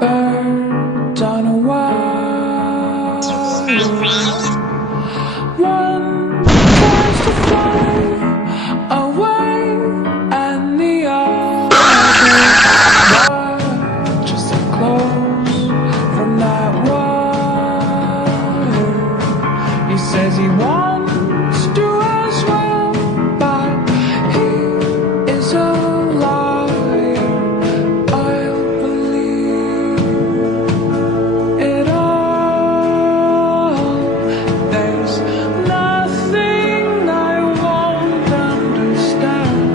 birds on a wire. One tries to fly away, and the other watches it close from that wire. He says he wants to as well, but he is a liar. I'll believe it all. There's nothing I won't understand.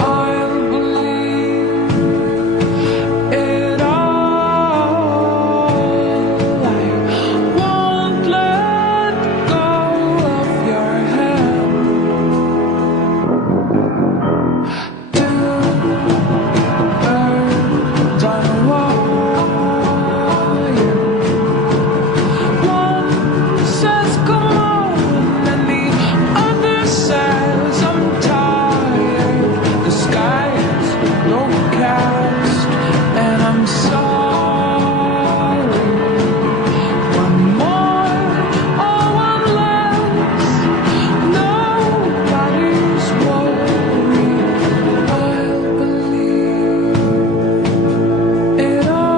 I'll believe it all. I won't let go of your hand. Two birds on a wire. One says come on, and the other says I'm tired. The sky's overcast, and I'm sorry. One more or one less, nobody's worried. I'll believe it all.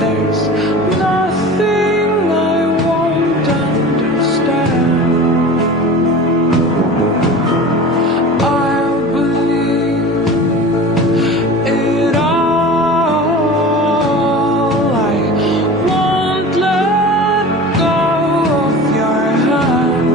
There's nothing I won't understand. I'll believe it all. I won't let go of your hand.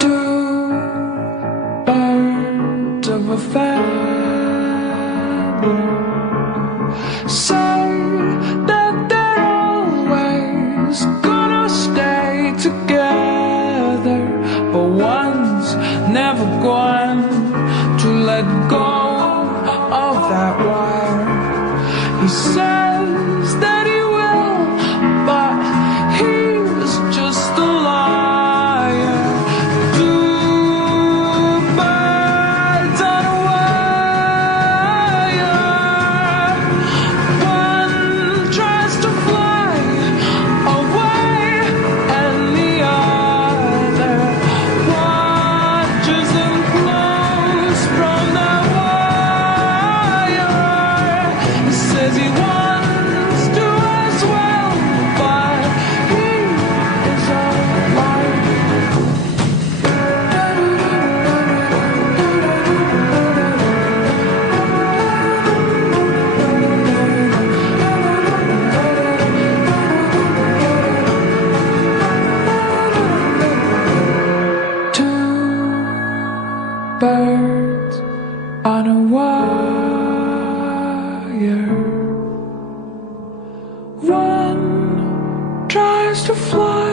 Two birds of a feather say that they're always gonna stay together, but one's never going to let go of that wire. He says that he will, but he's just a liar. Two birds on a wire. One tries to fly away, and the other watches him close from that wire. He says he wants to as well, but he is a liar. Two birds on a wire. One tries to fly